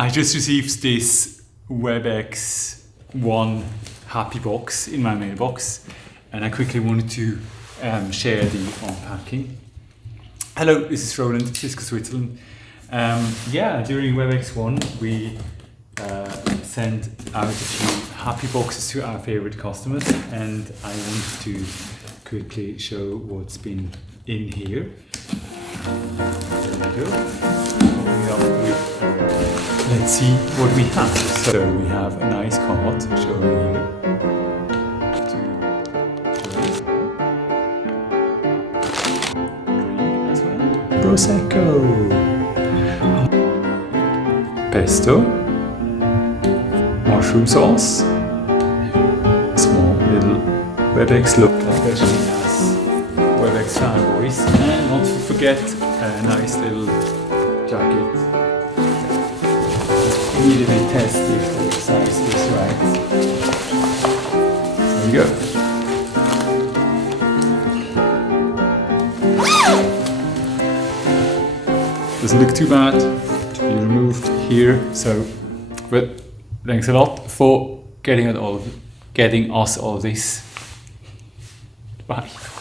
I just received this WebexOne happy box in my mailbox, and I quickly wanted to share the unpacking. Hello, this is Roland, Cisco Switzerland. During WebexOne we send out a few happy boxes to our favorite customers, and I wanted to quickly show what's been in here. There we go. Let's see what we have. So we have a nice card showing here. Drink as well. Prosecco. Pesto. Mushroom sauce. Small little Webex look, especially as Webex fanboys. And not to forget a nice little jacket. Need a bit test if the size is right. There we go. Doesn't look too bad to be removed here. So, but thanks a lot for getting us all this. Bye.